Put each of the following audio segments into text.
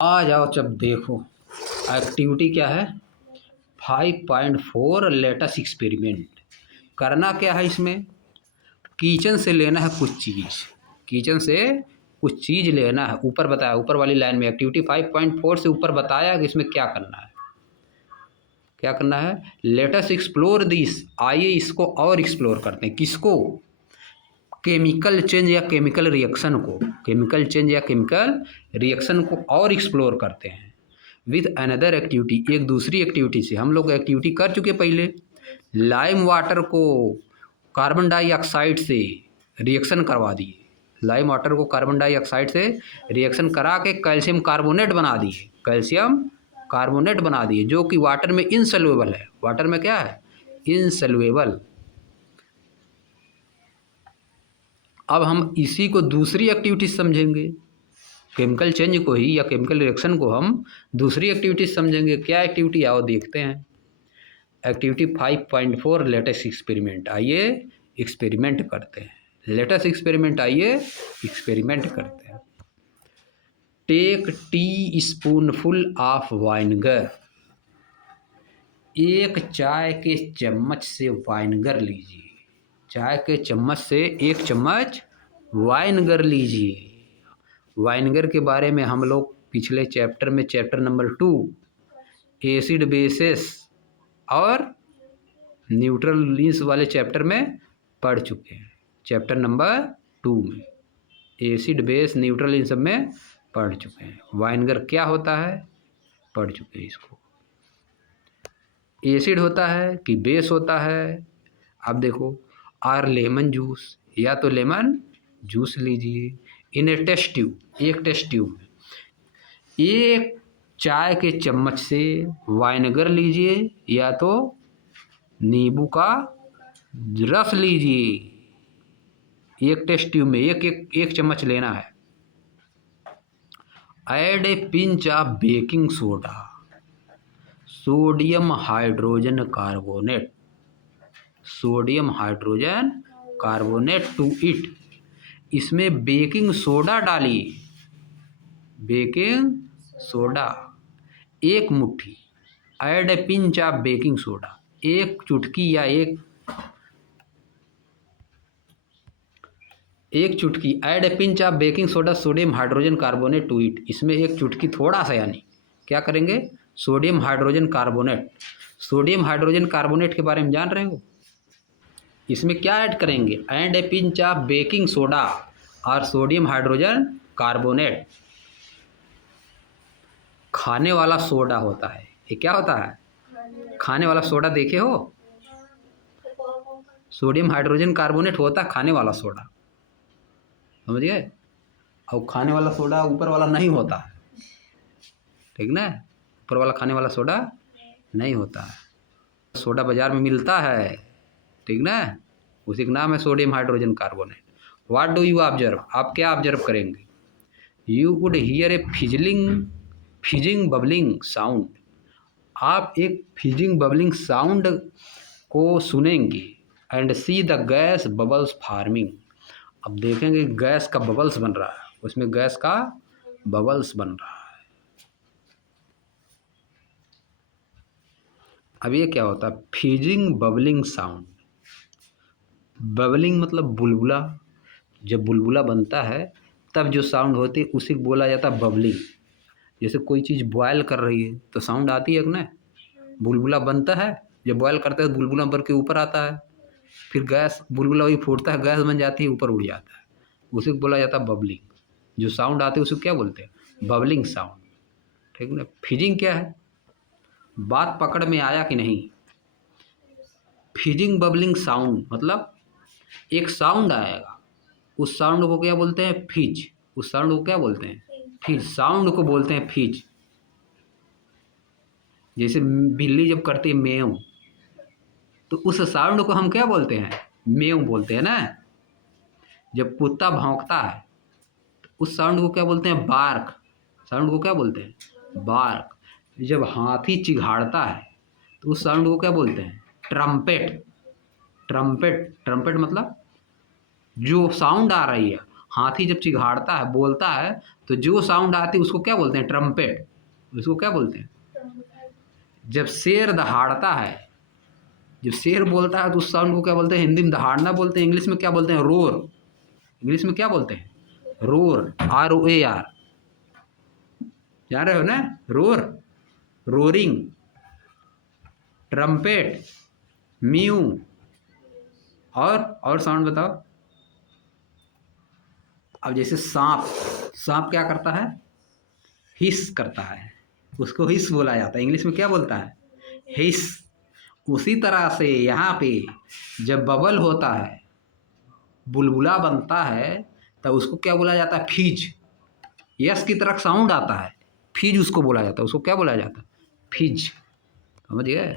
आ जाओ जब देखो एक्टिविटी क्या है 5.4 लेटेस्ट एक्सपेरिमेंट। करना क्या है इसमें, किचन से लेना है कुछ चीज़, किचन से कुछ चीज़ लेना है। ऊपर बताया, ऊपर वाली लाइन में एक्टिविटी 5.4 से ऊपर बताया कि इसमें क्या करना है, क्या करना है। लेटेस्ट एक्सप्लोर दिस, आइए इसको और एक्सप्लोर करते हैं। किसको, केमिकल चेंज या केमिकल रिएक्शन को, केमिकल चेंज या केमिकल रिएक्शन को और एक्सप्लोर करते हैं विथ अनदर एक्टिविटी, एक दूसरी एक्टिविटी से। हम लोग एक्टिविटी कर चुके पहले, लाइम वाटर को कार्बन डाइऑक्साइड से रिएक्शन करवा दिए, लाइम वाटर को कार्बन डाइऑक्साइड से रिएक्शन करा के कैल्शियम कार्बोनेट बना दिए, कैल्शियम कार्बोनेट बना दिए जो कि वाटर में इनसॉल्युबल है। वाटर में क्या है, इनसॉल्युबल। अब हम इसी को दूसरी एक्टिविटी समझेंगे, केमिकल चेंज को ही या केमिकल रिएक्शन को हम दूसरी एक्टिविटी समझेंगे। क्या एक्टिविटी, आओ देखते हैं। एक्टिविटी 5.4 लेटेस्ट एक्सपेरिमेंट, आइए एक्सपेरिमेंट करते हैं। लेटेस्ट एक्सपेरिमेंट, आइए एक्सपेरिमेंट करते हैं। टेक टी स्पूनफुल ऑफ वाइनगर, एक चाय के चम्मच से वाइनगर लीजिए, चाय के चम्मच से एक चम्मच वाइनगर लीजिए। वाइनगर के बारे में हम लोग पिछले चैप्टर में, चैप्टर नंबर 2 एसिड बेसिस और न्यूट्रलिन्स वाले चैप्टर में पढ़ चुके हैं। चैप्टर नंबर 2 में एसिड बेस न्यूट्रल इन सब में पढ़ चुके हैं। वाइनगर क्या होता है पढ़ चुके हैं। इसको एसिड होता है कि बेस होता है, आप देखो। और लेमन जूस, या तो लेमन जूस लीजिए इन ए टेस्ट ट्यूब, एक टेस्ट ट्यूब में एक चाय के चम्मच से वाइनगर लीजिए या तो नींबू का रस लीजिए। एक टेस्ट ट्यूब में एक चम्मच लेना है। Add a pinch of baking soda, sodium hydrogen carbonate, sodium hydrogen carbonate to it, इसमें बेकिंग सोडा डालिए, बेकिंग सोडा एक मुट्ठी। Add a pinch of baking soda, एक चुटकी या एक चुटकी। Add a pinch of baking soda sodium hydrogen carbonate to it, इसमें एक चुटकी थोड़ा सा, यानी क्या करेंगे, sodium hydrogen carbonate. Sodium hydrogen carbonate के बारे में जान रहे हो, इसमें क्या ऐड करेंगे, and A pinch of baking soda और सोडियम हाइड्रोजन कार्बोनेट। खाने वाला सोडा होता है ये, क्या होता है, खाने वाला सोडा देखे हो, सोडियम हाइड्रोजन कार्बोनेट होता है खाने वाला सोडा, समझ गए। और खाने वाला सोडा ऊपर वाला नहीं होता है, ठीक ना, ऊपर वाला खाने वाला सोडा नहीं होता है। सोडा बाजार में मिलता है, ठीक ना, उसी का नाम है sodium hydrogen carbonate. What do you observe, आप क्या ऑब्जर्व करेंगे, you would hear A fizzing bubbling sound, आप एक फिजिंग बबलिंग साउंड को सुनेंगे। And see the gas bubbles farming, अब देखेंगे गैस का बबल्स बन रहा है, उसमें गैस का बबल्स बन रहा है। अब ये क्या होता है, फिजिंग बबलिंग साउंड। बबलिंग मतलब बुलबुला, जब बुलबुला बनता है तब जो साउंड होती है उसे बोला जाता है बबलिंग। जैसे कोई चीज़ बॉयल कर रही है तो साउंड आती है कि ना, बुलबुला बनता है, जब बॉयल करते हैं तो बुलबुला भर के ऊपर आता है, फिर गैस, बुलबुला वही फूटता है, गैस बन जाती है, ऊपर उड़ जाता है, उसे बोला जाता है बबलिंग। जो साउंड आती है उसे क्या बोलते हैं, बबलिंग साउंड, ठीक ना। फिजिंग क्या है, बात पकड़ में आया कि नहीं। फिजिंग बबलिंग साउंड मतलब एक साउंड आएगा, उस साउंड को क्या बोलते हैं, फिज, उस साउंड को क्या बोलते हैं, फिज, साउंड को बोलते हैं फिज। जैसे बिल्ली जब करती है मेव, तो उस साउंड को हम क्या बोलते हैं, मेव बोलते हैं ना। जब कुत्ता भौंकता है तो उस साउंड को क्या बोलते हैं, बार्क, साउंड को क्या बोलते हैं, बार्क। जब हाथी चिघाड़ता है तो उस साउंड को क्या बोलते हैं, ट्रम्पेट, ट्रम्पेट, ट्रम्पेट मतलब जो साउंड आ रही है हाथी जब चिघाड़ता है, बोलता है, तो जो साउंड आती है उसको क्या बोलते हैं? ट्रम्पेट। उसको क्या बोलते हैं? जब शेर दहाड़ता है, जब शेर बोलता है तो उस साउंड को क्या बोलते हैं? हिंदी में दहाड़ना बोलते हैं, इंग्लिश में क्या बोलते हैं? रोर। इंग्लिश में क्या बोलते हैं? Roar, ROAR। जान रहे हो ना? रोर, रोरिंग, ट्रम्पेट, म्यू, और साउंड बताओ। अब जैसे सांप, सांप क्या करता है? हिस करता है, उसको हिस बोला जाता है। इंग्लिश में क्या बोलता है? हिस। उसी तरह से यहाँ पे जब बबल होता है, बुलबुला बनता है, तब उसको क्या बोला जाता है? फीज। यस की तरह साउंड आता है, फीज उसको बोला जाता है। उसको क्या बोला जाता है? फीज। समझ गए?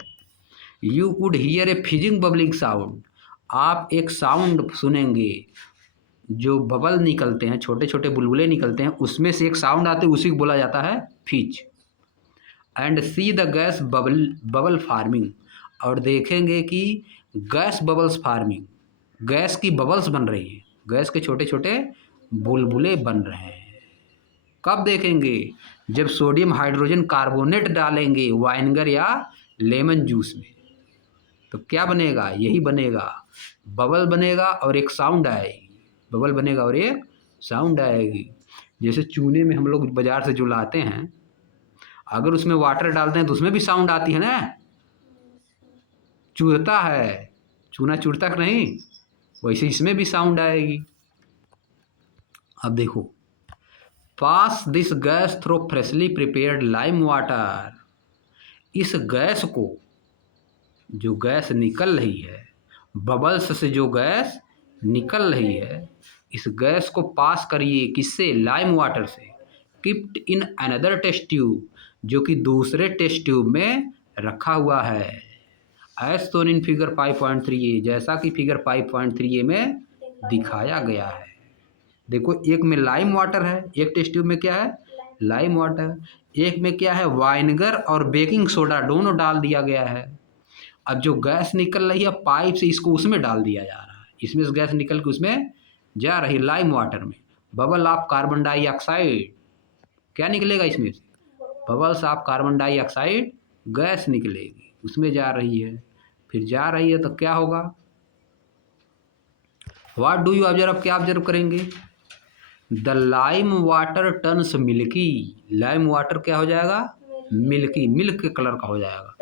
You would hear A fizzing bubbling sound. आप एक साउंड सुनेंगे, जो बबल निकलते हैं, छोटे छोटे बुलबुले निकलते हैं, उसमें से एक साउंड आते है, उसी को बोला जाता है fees. And see the gas bubble farming. और देखेंगे कि गैस बबल्स फार्मिंग, गैस की बबल्स बन रही हैं, गैस के छोटे छोटे बुलबुले बन रहे हैं। कब देखेंगे? जब सोडियम हाइड्रोजन कार्बोनेट डालेंगे वाइनगर या लेमन जूस में, तो क्या बनेगा? यही बनेगा, बबल बनेगा और एक साउंड आएगी। बबल बनेगा और एक साउंड आएगी। जैसे चूने में हम लोग बाजार से जो लाते हैं, अगर उसमें वाटर डालते हैं तो उसमें भी साउंड आती है ना, चुरता है, चूना चुरता कि नहीं, वैसे इसमें भी साउंड आएगी। अब देखो, pass this gas through freshly prepared lime water. इस गैस को, जो गैस निकल रही है, बबल्स से जो गैस निकल रही है, इस गैस को पास करिए किससे? लाइम वाटर से। Kept in another test tube, जो कि दूसरे टेस्ट ट्यूब में रखा हुआ है। As shown in figure 5.3a, जैसा कि फिगर 5.3a में दिखाया गया है। देखो, एक में लाइम वाटर है, एक टेस्ट ट्यूब में क्या है? Lime water. एक में क्या है? वाइनगर और बेकिंग सोडा दोनों डाल दिया गया है। अब जो गैस निकल रही है पाइप से, इसको उसमें डाल दिया जा रहा है, इसमें से गैस निकल के उसमें जा रही है, लाइम वाटर में। बबल ऑफ कार्बन डाइऑक्साइड, क्या निकलेगा इसमें से? Bubbles of carbon dioxide gas निकलेगी, उसमें जा रही है। फिर जा रही है तो क्या होगा? What do you observe? अब क्या ऑब्जर्व करेंगे? The lime water turns milky. Lime water क्या हो जाएगा? मिल्की, मिल्क के कलर का हो जाएगा।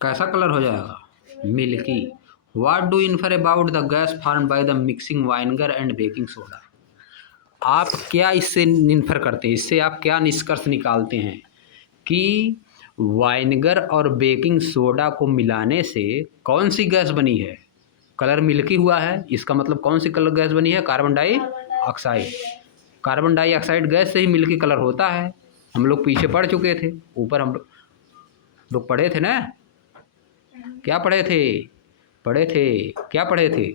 कैसा कलर हो जाएगा? Milky. What do infer about the gas formed by the mixing vinegar and baking soda. आप क्या इससे इन्फर करते हैं? इससे आप क्या निष्कर्ष निकालते हैं? कि वाइनगर और बेकिंग सोडा को मिलाने से कौन सी गैस बनी है? कलर मिल्की हुआ है, इसका मतलब कौन सी कलर गैस बनी है? Carbon dioxide. Carbon dioxide gas से ही मिल्की कलर होता है। हम लोग पीछे पढ़ चुके थे, ऊपर हम लोग पढ़े थे ना। क्या पढ़े थे? क्या पढ़े थे?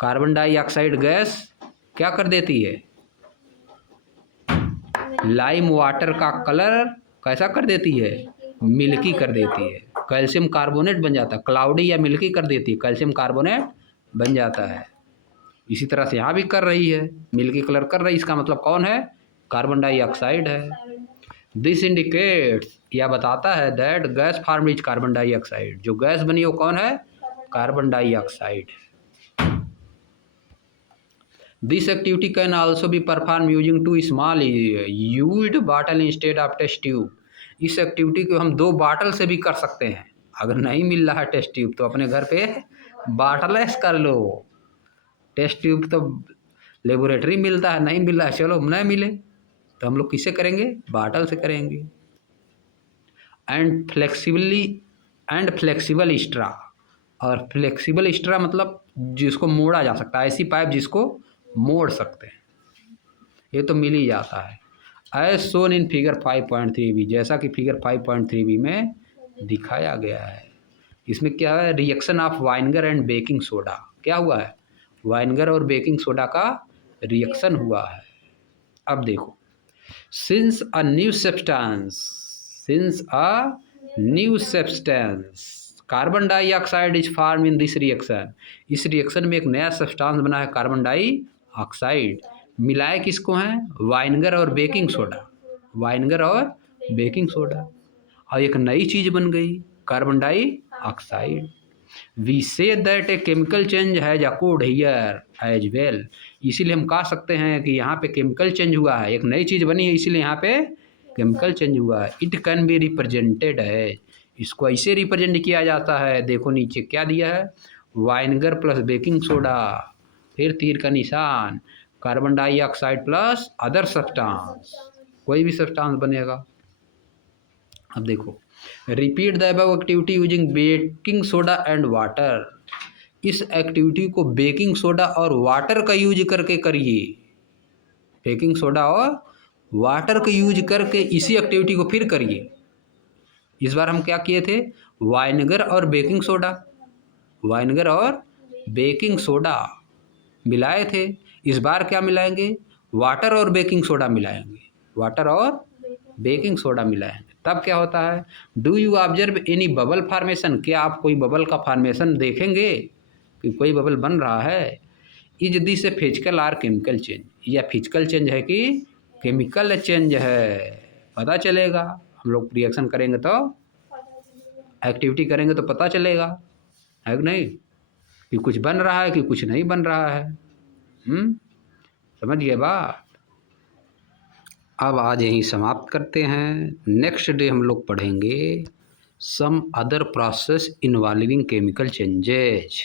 कार्बन डाइऑक्साइड गैस क्या कर देती है? लाइम वाटर का कलर कैसा कर देती है? मिल्की कर देती है। कैल्शियम कार्बोनेट बन जाता है, क्लाउडी या मिल्की कर देती है, कैल्शियम कार्बोनेट बन जाता है। इसी तरह से यहाँ भी कर रही है, मिल्की कलर कर रही है। इसका मतलब कौन है? कार्बन डाइऑक्साइड है। दिस इंडिकेट्स, यह बताता है that gas form is carbon dioxide. जो गैस बनी वो कौन है? Carbon dioxide. This activity can also be perform using two small used bottle instead of test tube. इस एक्टिविटी को हम 2 बॉटल से भी कर सकते हैं। अगर नहीं मिल रहा है टेस्ट ट्यूब तो अपने घर पे बॉटलेस कर लो। टेस्ट ट्यूब तो लेबोरेटरी मिलता है, नहीं मिल रहा है, चलो नहीं मिले तो हम लोग किससे करेंगे? बॉटल से करेंगे। And flexible straw. और फ्लेक्सिबल स्ट्रा मतलब जिसको मोड़ा जा सकता है, ऐसी पाइप जिसको मोड़ सकते हैं, ये तो मिल ही जाता है। As shown in figure 5.3b, जैसा कि फिगर 5.3b में दिखाया गया है। इसमें क्या है? Reaction of vinegar and baking soda. क्या हुआ है? वाइनगर और बेकिंग सोडा का रिएक्शन हुआ है। अब देखो, since a new substance carbon dioxide is form in this reaction. इस रिएक्शन में एक नया सब्सटेंस बना है कार्बन डाइऑक्साइड। मिलाए किसको हैं? वाइनेगर और बेकिंग सोडा, वाइनेगर और बेकिंग सोडा, और एक नई चीज़ बन गई carbon dioxide. We see that a chemical change has occurred here as well. इसीलिए हम कह सकते हैं कि यहाँ पे केमिकल चेंज हुआ है, एक नई चीज़ बनी है, इसीलिए यहाँ पे केमिकल चेंज हुआ है। इट कैन बी रिप्रेजेंटेड है, इसको ऐसे रिप्रेजेंट किया जाता है। देखो नीचे क्या दिया है, वाइनेगर प्लस बेकिंग सोडा, फिर तीर का निशान, carbon dioxide plus other substance, कोई भी सब्सटेंस बनेगा। अब देखो, repeat the above activity using baking soda and water. इस एक्टिविटी को बेकिंग सोडा और वाटर का यूज करके करिए। बेकिंग सोडा और वाटर का यूज करके इसी एक्टिविटी को फिर करिए। इस बार हम क्या किए थे? वाइनेगर और बेकिंग सोडा, वाइनेगर और बेकिंग सोडा मिलाए थे। इस बार क्या मिलाएंगे? वाटर और बेकिंग सोडा मिलाएंगे, वाटर और बेकिंग सोडा मिलाएंगे। तब क्या होता है? Do you observe any bubble formation? क्या आप कोई बबल का फॉर्मेशन देखेंगे कि कोई बबल बन रहा है? इज दिस ए फिजिकल और केमिकल चेंज? या फिजिकल चेंज है कि केमिकल चेंज है, पता चलेगा। हम लोग रिएक्शन करेंगे तो, एक्टिविटी करेंगे तो पता चलेगा, है कि नहीं, कि कुछ बन रहा है कि कुछ नहीं बन रहा है। समझ गए बात? अब आज यहीं समाप्त करते हैं। नेक्स्ट डे हम लोग पढ़ेंगे some other process involving chemical changes.